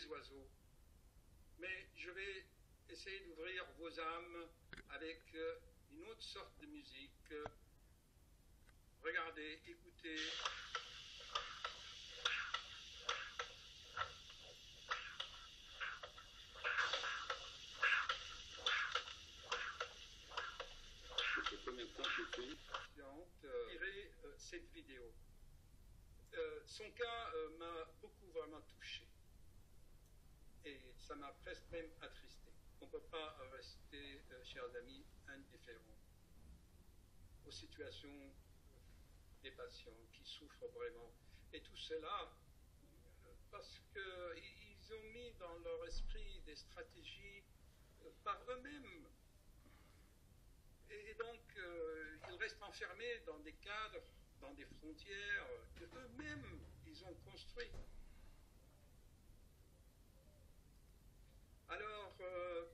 les oiseaux. Mais je vais essayer d'ouvrir vos âmes avec une autre sorte de musique. Regardez, écoutez. Combien de temps tu fais tirer cette vidéo. Son cas m'a beaucoup vraiment touché. Et ça m'a presque même attristé. On ne peut pas rester, chers amis, indifférents aux situations des patients qui souffrent vraiment. Et tout cela parce qu'ils ont mis dans leur esprit des stratégies par eux-mêmes. Et donc, ils restent enfermés dans des cadres, dans des frontières que eux-mêmes, ils ont construites. Alors,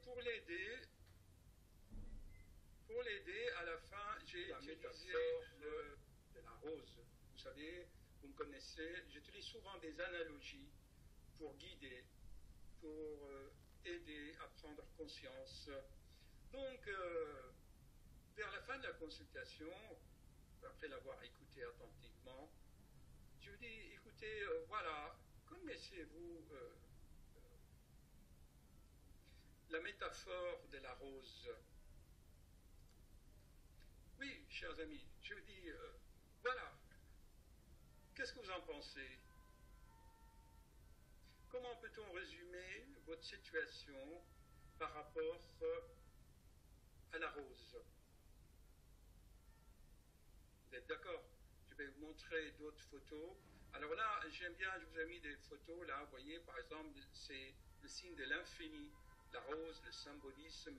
pour l'aider, à la fin, j'ai utilisé de la rose. Vous savez, vous me connaissez, j'utilise souvent des analogies pour guider, pour aider à prendre conscience. Donc, vers la fin de la consultation, après l'avoir écouté attentivement, je lui dis, écoutez, voilà, connaissez-vous la métaphore de la rose? Oui, chers amis, je lui dis, voilà, qu'est-ce que vous en pensez? Comment peut-on résumer votre situation par rapport à la rose? Vous êtes d'accord? Je vais vous montrer d'autres photos. Alors là, j'aime bien, je vous ai mis des photos, là, vous voyez, par exemple, c'est le signe de l'infini, la rose, le symbolisme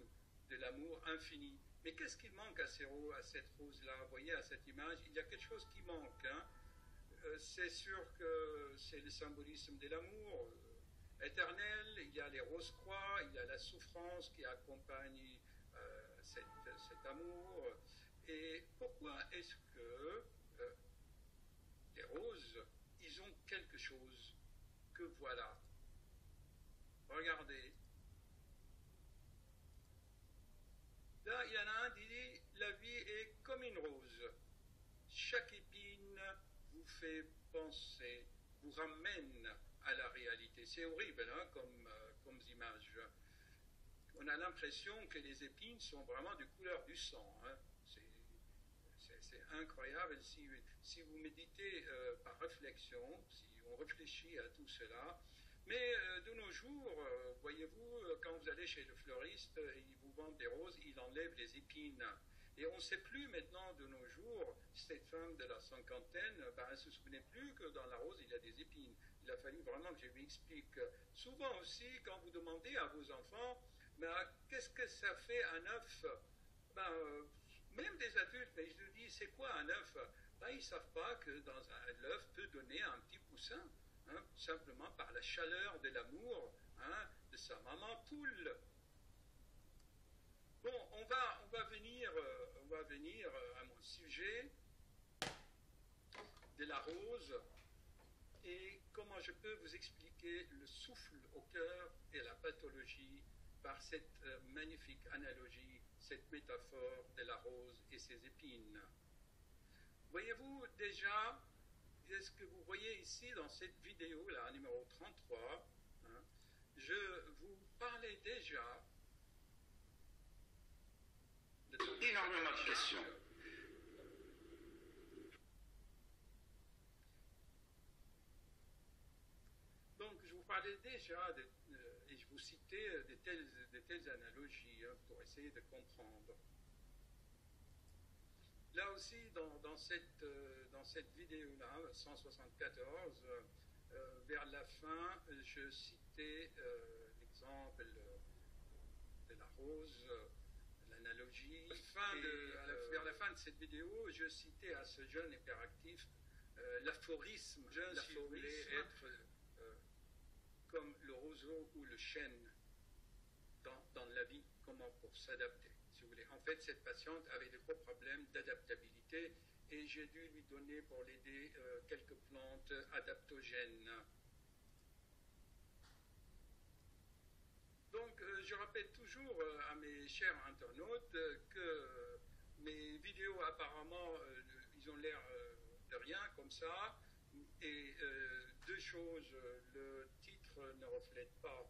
de l'amour infini. Mais qu'est-ce qui manque à cette rose-là? Vous voyez, à cette image, il y a quelque chose qui manque. Hein? C'est sûr que c'est le symbolisme de l'amour éternel, il y a les rose-croix, il y a la souffrance qui accompagne cet amour. Et pourquoi est-ce que les roses, ils ont quelque chose que voilà? Regardez. Là, il y en a un qui dit, la vie est comme une rose. Chaque épine vous fait penser, vous ramène à la réalité. C'est horrible hein, comme image. On a l'impression que les épines sont vraiment de couleur du sang. Hein. C'est incroyable si vous méditez par réflexion, si on réfléchit à tout cela. Mais de nos jours, voyez-vous, quand vous allez chez le fleuriste, il vous vend des roses, il enlève les épines. Et on ne sait plus maintenant de nos jours, cette femme de la cinquantaine, elle ne se souvenait plus que dans la rose, il y a des épines. Il a fallu vraiment que je lui explique. Souvent aussi, quand vous demandez à vos enfants, qu'est-ce que ça fait un œuf? Même des adultes, mais je leur dis, c'est quoi un œuf? Ils ne savent pas que l'œuf peut donner un petit poussin, hein, simplement par la chaleur de l'amour hein, de sa maman poule. Bon, on va venir à mon sujet de la rose et comment je peux vous expliquer le souffle au cœur et la pathologie par cette magnifique analogie, cette métaphore de la rose et ses épines. Voyez-vous déjà, est-ce que vous voyez ici dans cette vidéo, là, numéro 33, hein, je vous parlais déjà énormément de questions. Donc, je vous parlais déjà, et je vous citais de telles analogies hein, pour essayer de comprendre. Là aussi, dans cette vidéo-là, 174, vers la fin, je citais l'exemple de la rose, l'analogie. Vers la fin de cette vidéo, je citais à ce jeune hyperactif l'aphorisme. Si vous voulez être comme le roseau ou le chêne dans la vie, comment pour s'adapter, si vous voulez. En fait, cette patiente avait de gros problèmes d'adaptabilité et j'ai dû lui donner pour l'aider quelques plantes adaptogènes. je rappelle toujours à mes chers internautes que mes vidéos apparemment, ils ont l'air de rien comme ça. Et deux choses, le titre ne reflète pas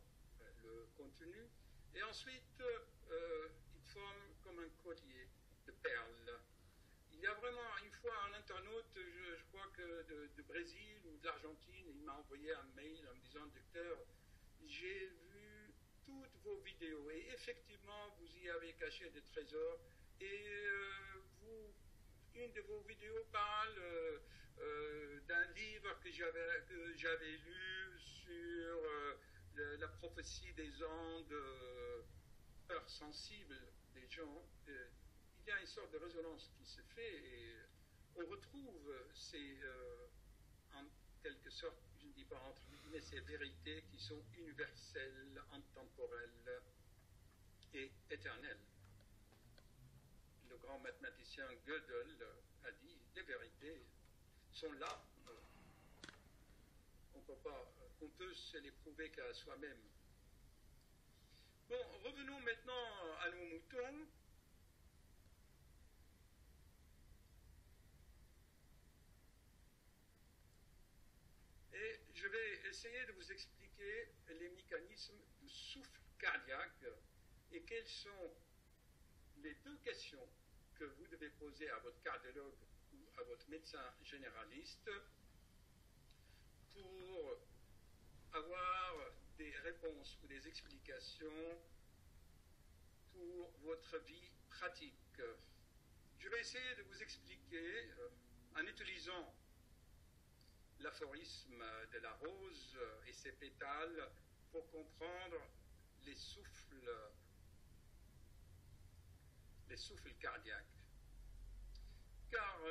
le contenu. Et ensuite, il forme comme un collier de perles. Il y a vraiment une fois un internaute, je crois que de Brésil ou de l'Argentine, il m'a envoyé un mail en me disant: docteur, j'ai vu toutes vos vidéos et effectivement vous y avez caché des trésors et une de vos vidéos parle d'un livre que j'avais lu sur la prophétie des ondes, heures sensibles des gens. Il y a une sorte de résonance qui se fait et on retrouve en quelque sorte, je ne dis pas entre guillemets, ces vérités qui sont universelles, intemporelles et éternelles. Le grand mathématicien Gödel a dit: les vérités sont là. On peut se les prouver qu'à soi-même. Bon, revenons maintenant à nos moutons. Et je vais essayer de vous expliquer les mécanismes du souffle cardiaque et quelles sont les deux questions que vous devez poser à votre cardiologue ou à votre médecin généraliste pour avoir des réponses ou des explications pour votre vie pratique. Je vais essayer de vous expliquer en utilisant l'aphorisme de la rose et ses pétales pour comprendre les souffles cardiaques. Car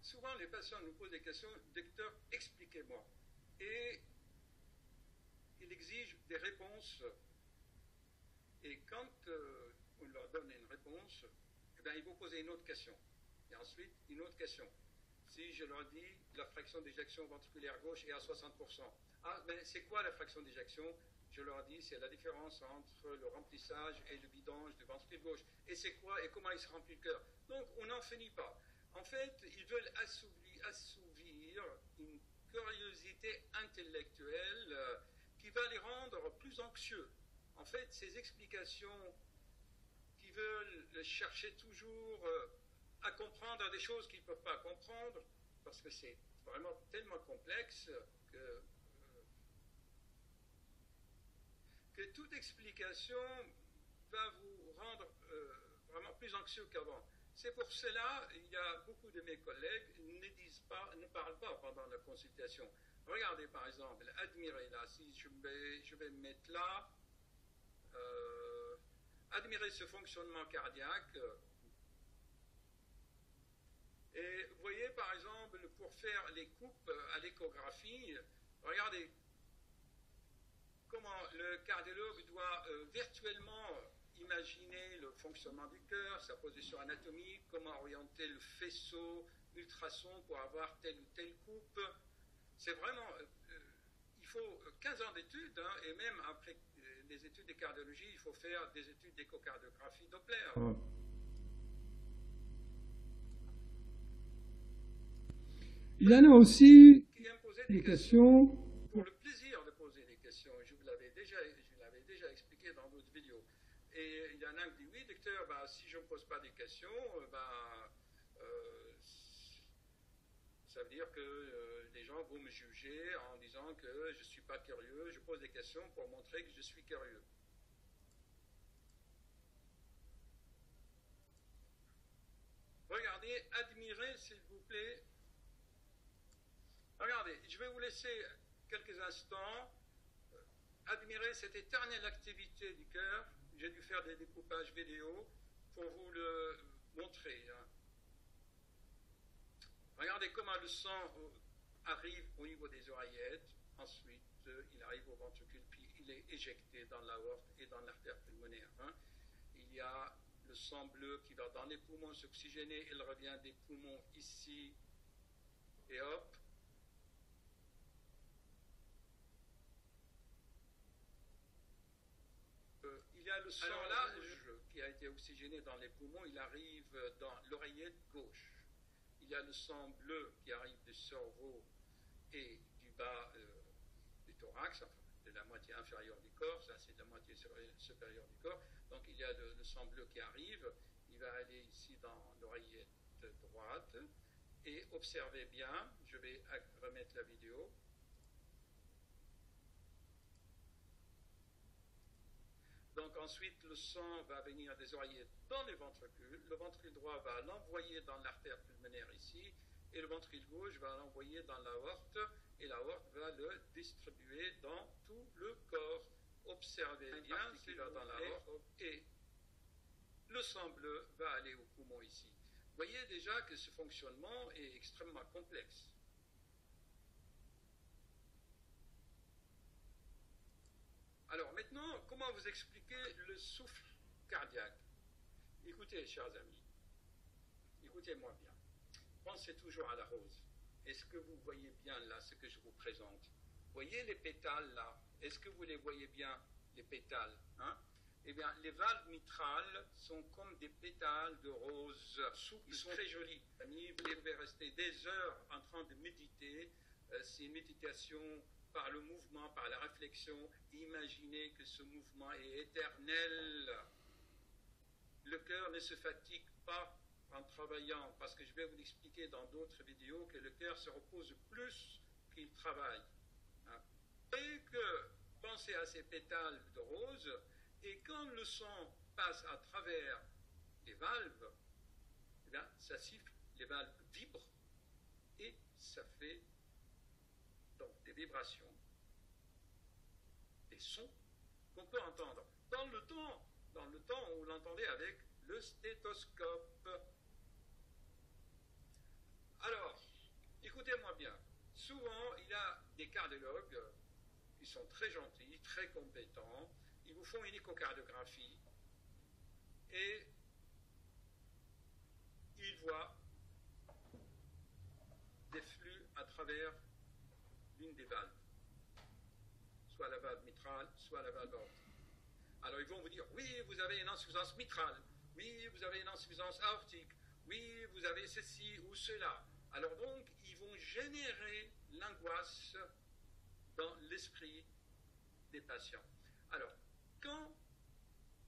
souvent les patients nous posent des questions: docteur, expliquez-moi. Et ils exigent des réponses. Et quand on leur donne une réponse, eh bien, ils vont poser une autre question. Et ensuite, une autre question. Si je leur dis la fraction d'éjection ventriculaire gauche est à 60%, ah, ben, c'est quoi la fraction d'éjection? Je leur dis c'est la différence entre le remplissage et le vidange du ventricule gauche. Et c'est quoi et comment il se remplit le cœur? Donc on n'en finit pas. En fait, ils veulent assouvir une curiosité intellectuelle qui va les rendre plus anxieux. En fait, ces explications qui veulent chercher toujours à comprendre des choses qu'ils ne peuvent pas comprendre, parce que c'est vraiment tellement complexe que toute explication va vous rendre vraiment plus anxieux qu'avant. C'est pour cela il y a beaucoup de mes collègues ne parlent pas pendant la consultation. Regardez par exemple, admirez là, si je vais me mettre là, admirez ce fonctionnement cardiaque. Et vous voyez par exemple, pour faire les coupes à l'échographie, regardez comment le cardiologue doit virtuellement imaginer le fonctionnement du cœur, sa position anatomique, comment orienter le faisceau ultrason pour avoir telle ou telle coupe. C'est vraiment, il faut 15 ans d'études, hein, et même après les études de cardiologie, il faut faire des études d'échocardiographie Doppler. Il y en a aussi qui aiment poser des questions pour le plaisir de poser des questions. Je vous l'avais déjà expliqué dans d'autres vidéos. Et il y en a qui disent: oui, docteur, bah, si je ne pose pas des questions, ça veut dire que les gens vont me juger en disant que je ne suis pas curieux. Je pose des questions pour montrer que je suis curieux. Regardez, admirez s'il vous plaît. Regardez, je vais vous laisser quelques instants admirer cette éternelle activité du cœur. J'ai dû faire des découpages vidéo pour vous le montrer. Hein. Regardez comment le sang arrive au niveau des oreillettes, ensuite il arrive au ventricule, puis il est éjecté dans l'aorte et dans l'artère pulmonaire. Hein. Il y a le sang bleu qui va dans les poumons s'oxygéner, il revient des poumons ici, et hop. Il y a le le sang là, qui a été oxygéné dans les poumons, il arrive dans l'oreillette gauche. Il y a le sang bleu qui arrive du cerveau et du bas du thorax, enfin de la moitié inférieure du corps, ça c'est la moitié supérieure du corps. Donc il y a le sang bleu qui arrive, il va aller ici dans l'oreillette droite. Et observez bien, je vais remettre la vidéo. Donc ensuite, le sang va venir des oreillettes dans les ventricules. Le ventricule droit va l'envoyer dans l'artère pulmonaire ici, et le ventricule gauche va l'envoyer dans l'aorte, et l'aorte va le distribuer dans tout le corps. Observez bien ce qui va dans l'aorte, et le sang bleu va aller au poumon ici. Vous voyez déjà que ce fonctionnement est extrêmement complexe. Alors maintenant, comment vous expliquer le souffle cardiaque? Écoutez, chers amis, écoutez-moi bien. Pensez toujours à la rose. Est-ce que vous voyez bien là ce que je vous présente? Voyez les pétales là? Est-ce que vous les voyez bien, les pétales, hein? Eh bien, les valves mitrales sont comme des pétales de rose souples. Ils sont très jolis. Vous pouvez rester des heures en train de méditer. C'est une méditation par le mouvement, par la réflexion. Imaginez que ce mouvement est éternel. Le cœur ne se fatigue pas en travaillant, parce que je vais vous l'expliquer dans d'autres vidéos, que le cœur se repose plus qu'il travaille. Hein. Et que, pensez à ces pétales de rose, et quand le sang passe à travers les valves, eh bien, ça siffle, les valves vibrent, et ça fait donc des vibrations, des sons qu'on peut entendre. Dans le temps, on l'entendait avec le stéthoscope. Alors, écoutez-moi bien. Souvent, il y a des cardiologues qui sont très gentils, très compétents. Ils vous font une échocardiographie et ils voient des flux à travers l'une des valves, soit la valve mitrale, soit la valve aortique. Alors ils vont vous dire, oui, vous avez une insuffisance mitrale, oui, vous avez une insuffisance aortique, oui, vous avez ceci ou cela. Alors donc, ils vont générer l'angoisse dans l'esprit des patients. Alors, quand,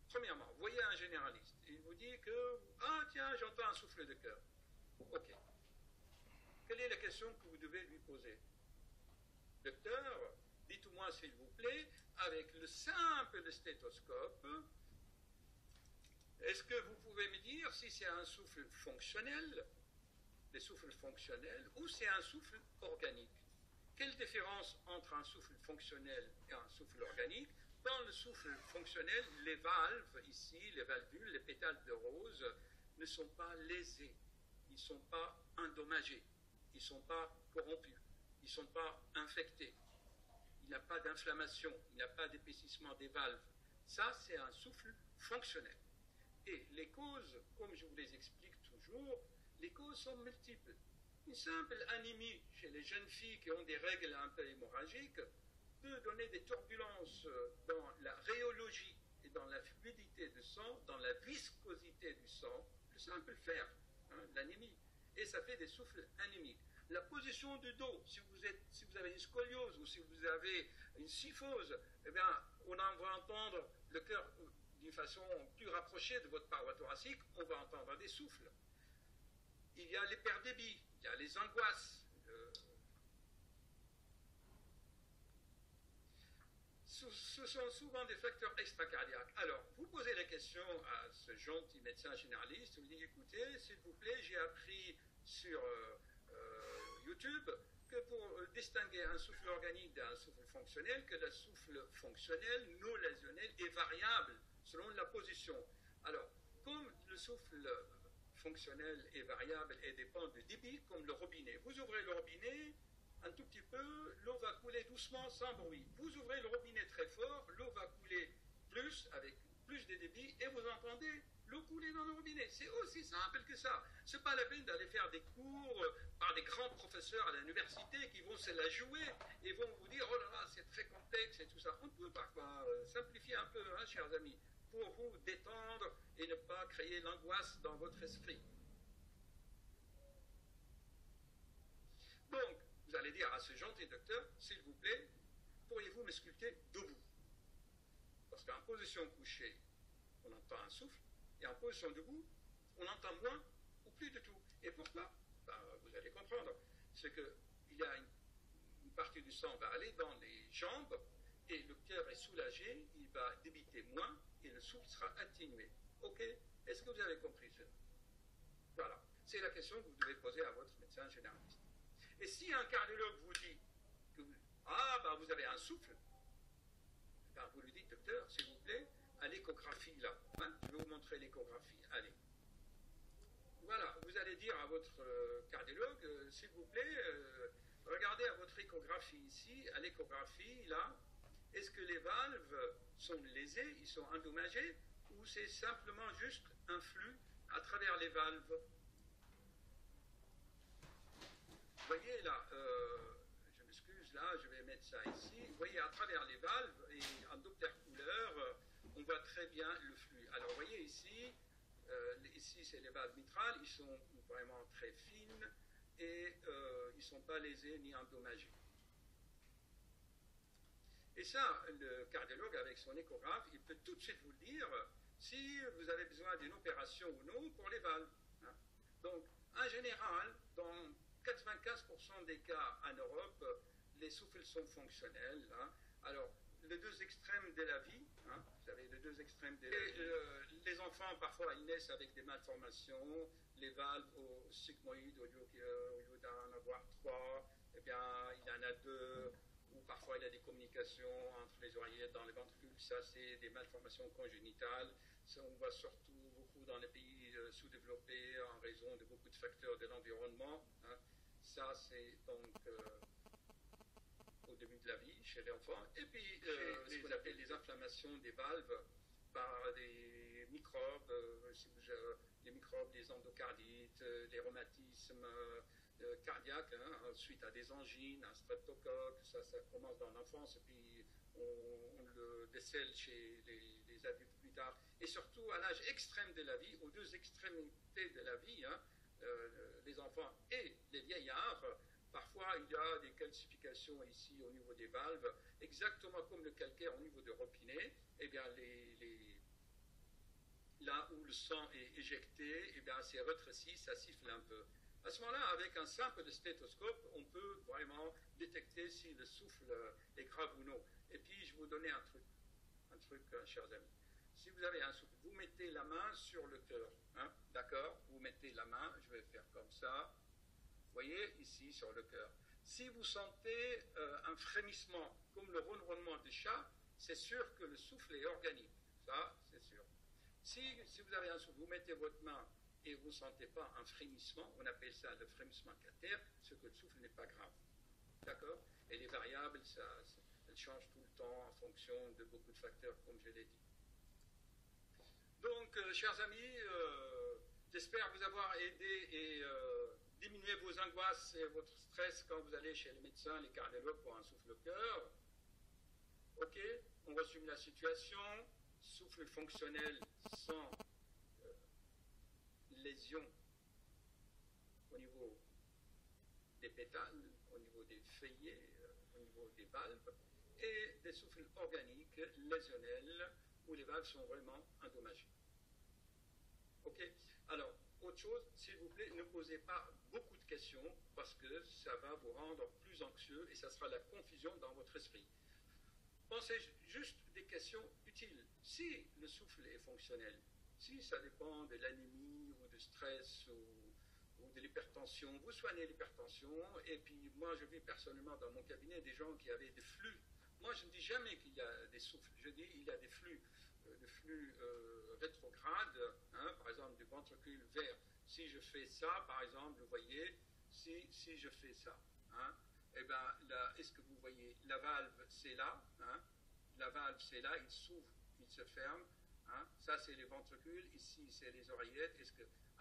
premièrement, vous voyez un généraliste, il vous dit que, ah tiens, j'entends un souffle de cœur. Ok. Quelle est la question que vous devez lui poser? Docteur, dites-moi s'il vous plaît, avec le simple stéthoscope, est-ce que vous pouvez me dire si c'est un souffle fonctionnel, des souffles fonctionnels, ou c'est un souffle organique? Quelle différence entre un souffle fonctionnel et un souffle organique? Dans le souffle fonctionnel, les valves, ici, les valvules, les pétales de rose, ne sont pas lésés, ils ne sont pas endommagés, ils ne sont pas corrompus, ils ne sont pas infectés. Il n'y a pas d'inflammation, il n'y a pas d'épaississement des valves. Ça, c'est un souffle fonctionnel. Et les causes, comme je vous les explique toujours, les causes sont multiples. Une simple anémie chez les jeunes filles qui ont des règles un peu hémorragiques peut donner des turbulences dans la rhéologie et dans la fluidité du sang, dans la viscosité du sang, le simple fer, hein, l'anémie. Et ça fait des souffles anémiques. La position du dos, si vous avez une scoliose ou si vous avez une syphose, eh bien, on va entendre le cœur d'une façon plus rapprochée de votre paroi thoracique, on va entendre des souffles. Il y a l'hyperdébit, il y a les angoisses. Ce sont souvent des facteurs extracardiaques. Alors, vous posez la question à ce gentil médecin généraliste, vous dites, écoutez, s'il vous plaît, j'ai appris sur YouTube que pour distinguer un souffle organique d'un souffle fonctionnel, que le souffle fonctionnel, non lésionnel, est variable selon la position. Alors, comme le souffle fonctionnel est variable et dépend du débit, comme le robinet. Vous ouvrez le robinet, un tout petit peu, l'eau va couler doucement, sans bruit. Vous ouvrez le robinet très fort, l'eau va couler plus, avec plus de débit, et vous entendez l'eau couler dans le robinet. C'est aussi simple que ça. Ce n'est pas la peine d'aller faire des cours par des grands professeurs à l'université qui vont se la jouer et vont vous dire, oh là là, c'est très complexe et tout ça. On peut parfois simplifier un peu, hein, chers amis. pour vous détendre et ne pas créer l'angoisse dans votre esprit. Donc, vous allez dire à ce gentil docteur, s'il vous plaît, pourriez-vous me sculpter debout? Parce qu'en position couchée, on entend un souffle, et en position debout, on entend moins ou plus du tout. Et pourquoi? Ben, vous allez comprendre. C'est qu'il y a une partie du sang va aller dans les jambes, et le cœur est soulagé, il va débiter moins, et le souffle sera atténué. Ok? Est-ce que vous avez compris cela? Voilà. C'est la question que vous devez poser à votre médecin généraliste. Et si un cardiologue vous dit que vous avez un souffle, ben vous lui dites, docteur, s'il vous plaît, à l'échographie là. Hein, je vais vous montrer l'échographie. Allez. Voilà, vous allez dire à votre cardiologue, s'il vous plaît, regardez à votre échographie ici, à l'échographie là, est-ce que les valves sont lésées, ils sont endommagés, ou c'est simplement juste un flux à travers les valves? Vous voyez là, je m'excuse là, je vais mettre ça ici. Vous voyez à travers les valves et en Doppler couleur, on voit très bien le flux. Alors vous voyez ici, ici c'est les valves mitrales, ils sont vraiment très fines et ils ne sont pas lésés ni endommagés. Et ça, le cardiologue avec son échographe, il peut tout de suite vous le dire si vous avez besoin d'une opération ou non pour les valves. Hein. Donc, en général, dans 95% des cas en Europe, les souffles sont fonctionnels. Hein. Alors, les deux extrêmes de la vie, hein, vous savez, les deux extrêmes de la vie. Les enfants, parfois, ils naissent avec des malformations, les valves au sigmoïde, au lieu d'en avoir 3, eh bien, il y en a 2, ou parfois il y a des communications entre les oreillettes dans les ventricules. Ça, c'est des malformations congénitales. Ça, on voit surtout beaucoup dans les pays sous-développés en raison de beaucoup de facteurs de l'environnement. Hein. Ça, c'est donc au début de la vie chez les enfants. Et puis, ce qu'on appelle les inflammations des valves par des microbes, les microbes, les endocardites, les rhumatismes cardiaques, hein, suite à des angines, un streptocoque. Ça commence dans l'enfance et puis on le décèle chez les adultes plus tard. Et surtout à l'âge extrême de la vie, aux deux extrémités de la vie, hein, les enfants et les vieillards, parfois il y a des calcifications ici au niveau des valves, exactement comme le calcaire au niveau de Ropinet. Eh bien, là où le sang est éjecté, eh bien, c'est rétréci, ça siffle un peu. À ce moment-là, avec un simple stéthoscope, on peut vraiment détecter si le souffle est grave ou non. Et puis, je vais vous donner un truc, chers amis. Si vous avez un souffle, vous mettez la main sur le cœur, hein, d'accord? Vous mettez la main, je vais faire comme ça, vous voyez, ici, sur le cœur. Si vous sentez un frémissement, comme le ronronnement du chat, c'est sûr que le souffle est organique, ça, c'est sûr. Si vous avez un souffle, vous mettez votre main et vous ne sentez pas un frémissement, on appelle ça le frémissement cathère, ce que le souffle n'est pas grave, d'accord? Et les variables, elles changent tout le temps en fonction de beaucoup de facteurs, comme je l'ai dit. Donc, chers amis, j'espère vous avoir aidé et diminuer vos angoisses et votre stress quand vous allez chez les médecins, les cardiologues pour un souffle-cœur. Ok, on résume la situation. Souffle fonctionnel sans lésion au niveau des pétales, au niveau des feuillets, au niveau des valves, et des souffles organiques lésionnels où les valves sont vraiment endommagées. Ok? Alors, autre chose, s'il vous plaît, ne posez pas beaucoup de questions parce que ça va vous rendre plus anxieux et ça sera la confusion dans votre esprit. Pensez juste des questions utiles. Si le souffle est fonctionnel, si ça dépend de l'anémie ou du stress ou de l'hypertension, vous soignez l'hypertension. Et puis moi, je vis personnellement dans mon cabinet des gens qui avaient des flux. Moi, je ne dis jamais qu'il y a des souffles. Je dis qu'il y a des flux rétrogrades, hein, par exemple du ventricule vers. Si je fais ça, par exemple, vous voyez, si je fais ça, hein, eh bien, est-ce que vous voyez, la valve, c'est là, hein, la valve, c'est là, il s'ouvre, il se ferme, hein, ça, c'est les ventricules, ici, c'est les oreillettes.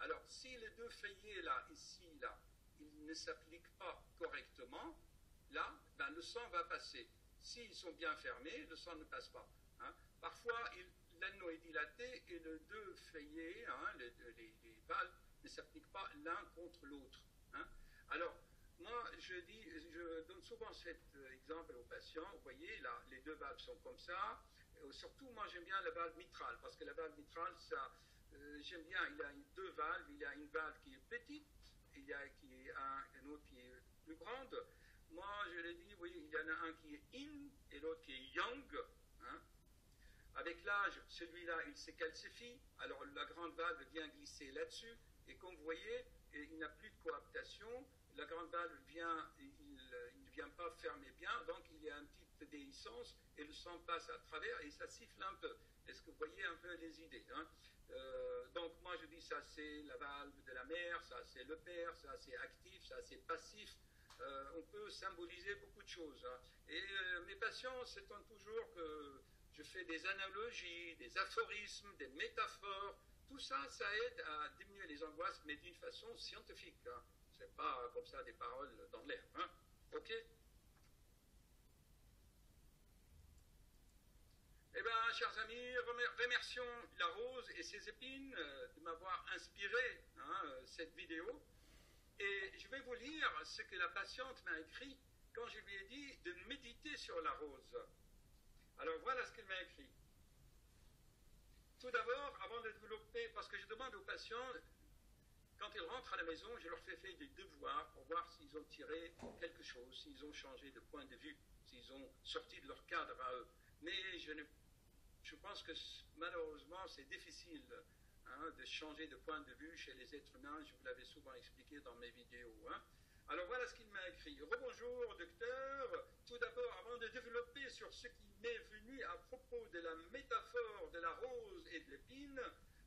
Alors, si les deux feuillets, là, ici, là, ils ne s'appliquent pas correctement, là, ben, le sang va passer. S'ils sont bien fermés, le sang ne passe pas. Hein. Parfois, l'anneau est dilaté et les deux feuillets, hein, les valves, ne s'appliquent pas l'un contre l'autre. Hein. Alors, moi, je donne souvent cet exemple aux patients. Vous voyez, là, les deux valves sont comme ça. Surtout, moi, j'aime bien la valve mitrale, parce que la valve mitrale, ça, j'aime bien, il y a deux valves. Il y a une valve qui est petite, il y a un autre qui est plus grande. Moi, je l'ai dit, vous voyez, il y en a un qui est in et l'autre qui est yang. Hein. Avec l'âge, celui-là, il se calcifie. Alors, la grande valve vient glisser là-dessus. Et comme vous voyez, il n'a plus de coaptation. La grande valve il ne vient pas fermer bien. Donc, il y a une petite déhiscence et le sang passe à travers et ça siffle un peu. Est-ce que vous voyez un peu les idées, hein? Donc, moi, je dis ça, c'est la valve de la mère, ça, c'est le père, ça, c'est actif, ça, c'est passif. On peut symboliser beaucoup de choses. Hein. Et mes patients s'étonnent toujours que je fais des analogies, des aphorismes, des métaphores. Tout ça, ça aide à diminuer les angoisses, mais d'une façon scientifique. Hein. Ce n'est pas comme ça des paroles dans l'air. Hein. OK? Eh bien, chers amis, remercions la rose et ses épines de m'avoir inspiré cette vidéo. Et je vais vous lire ce que la patiente m'a écrit quand je lui ai dit de méditer sur la rose. Alors voilà ce qu'elle m'a écrit. Tout d'abord, avant de développer, parce que je demande aux patients, quand ils rentrent à la maison, je leur fais faire des devoirs pour voir s'ils ont tiré quelque chose, s'ils ont changé de point de vue, s'ils ont sorti de leur cadre à eux. Mais je pense que malheureusement, c'est difficile de changer de point de vue chez les êtres humains. Je vous l'avais souvent expliqué dans mes vidéos. Hein. Alors voilà ce qu'il m'a écrit. Rebonjour docteur. Tout d'abord, avant de développer sur ce qui m'est venu à propos de la métaphore de la rose et de l'épine,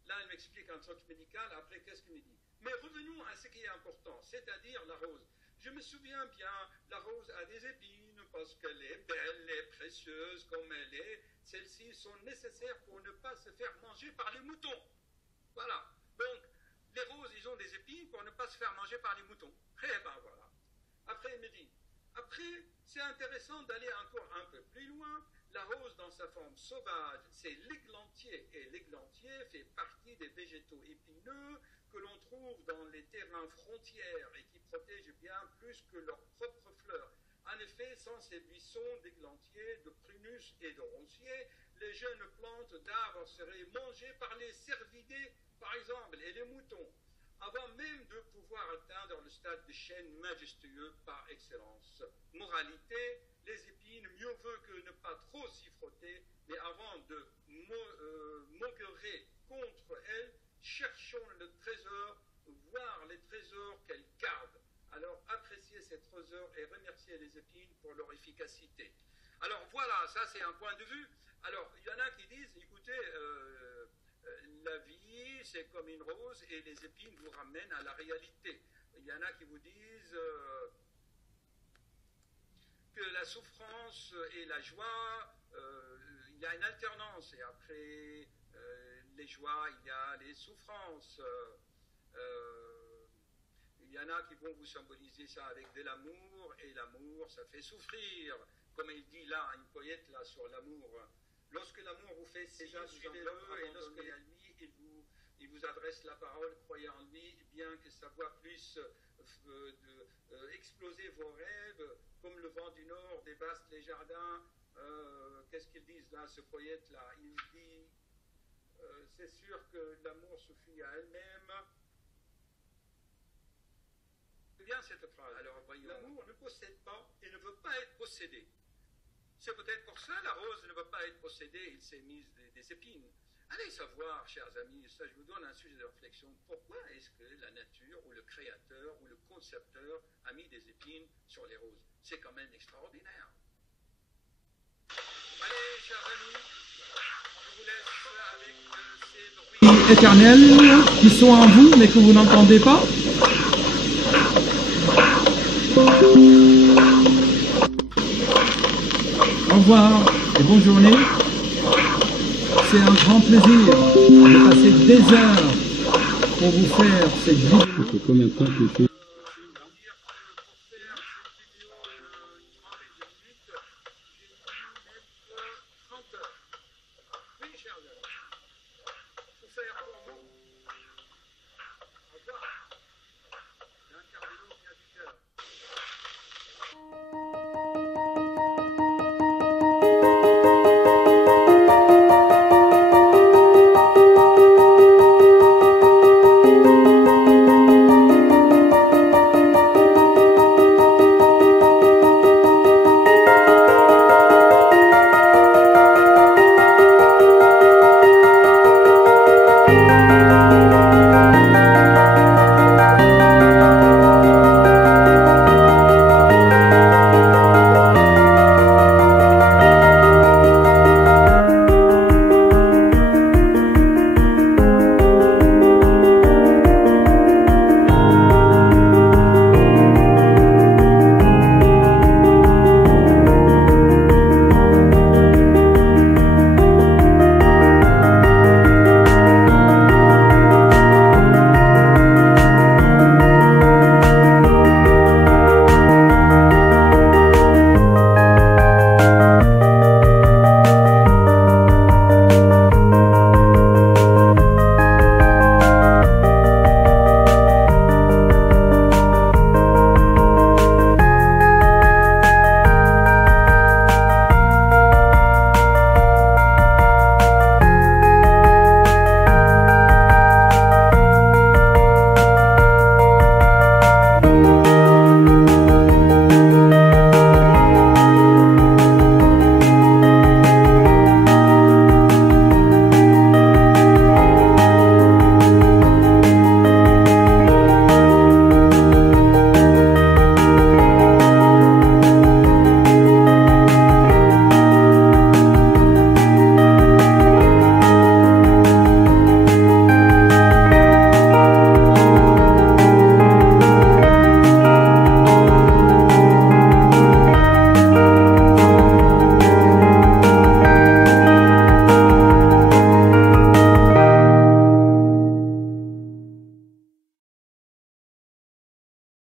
là il m'explique un truc médical, après qu'est-ce qu'il me dit? Mais revenons à ce qui est important, c'est-à-dire la rose. Je me souviens bien, la rose a des épines parce qu'elle est belle et précieuse comme elle est. Celles-ci sont nécessaires pour ne pas se faire manger par les moutons. Voilà. Donc, les roses, ils ont des épines pour ne pas se faire manger par les moutons. Eh ben voilà. Après, il me dit, après, c'est intéressant d'aller encore un peu plus loin. La rose, dans sa forme sauvage, c'est l'églantier. Et l'églantier fait partie des végétaux épineux que l'on trouve dans les terrains frontières et qui protègent bien plus que leurs propres fleurs. En effet, sans ces buissons d'églantiers, de prunus et de ronciers, les jeunes plantes d'arbres seraient mangées par les cervidés, par exemple, et les moutons, avant même de pouvoir atteindre le stade de chêne majestueux par excellence. Moralité, les épines, mieux vaut que ne pas trop s'y frotter, mais avant de maugréer contre elles, cherchons le trésor, voir les trésors qu'elles gardent. Alors appréciez ces trésors et remerciez les épines pour leur efficacité. Alors voilà, ça c'est un point de vue. Alors il y en a qui disent, écoutez, la vie c'est comme une rose et les épines vous ramènent à la réalité. Il y en a qui vous disent que la souffrance et la joie, il y a une alternance et après les joies, il y a les souffrances. Il y en a qui vont vous symboliser ça avec de l'amour, et l'amour, ça fait souffrir. Comme il dit là, une poète là sur l'amour. Lorsque l'amour vous fait déjà suivez-le, et lorsque la nuit, il vous adresse la parole, croyez en lui, bien que sa voix puisse exploser vos rêves, comme le vent du nord dévaste les jardins. Qu'est-ce qu'ils disent là, ce poète là? Il dit, c'est sûr que l'amour suffit à elle-même. C'est bien cette phrase. Alors voyons, l'amour ne possède pas et ne veut pas être possédé. C'est peut-être pour ça la rose ne veut pas être possédée, il s'est mise des épines. Allez savoir, chers amis, ça je vous donne un sujet de réflexion. Pourquoi est-ce que la nature ou le créateur ou le concepteur a mis des épines sur les roses? C'est quand même extraordinaire. Allez, chers amis, je vous laisse avec ces bruits éternels qui sont en vous mais que vous n'entendez pas. Au revoir et bonne journée. C'est un grand plaisir de passer des heures pour vous faire cette vidéo. Ça fait combien de temps que tu fais ?